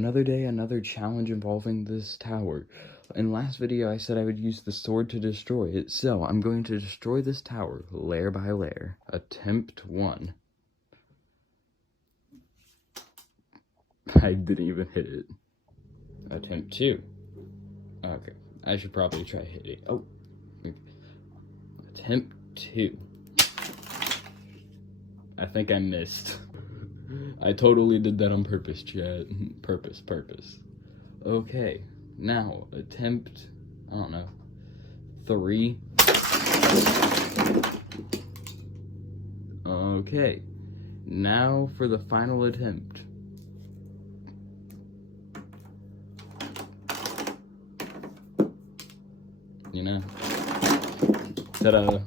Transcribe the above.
Another day, another challenge involving this tower. In last video, I said I would use the sword to destroy it, so I'm going to destroy this tower, layer by layer. Attempt 1. I didn't even hit it. Attempt 2. Okay, I should probably try hitting. Oh. Attempt 2. I think I missed. I totally did that on purpose, chat. Purpose. Okay, now attempt, I don't know, 3. Okay, now for the final attempt. You know, ta-da.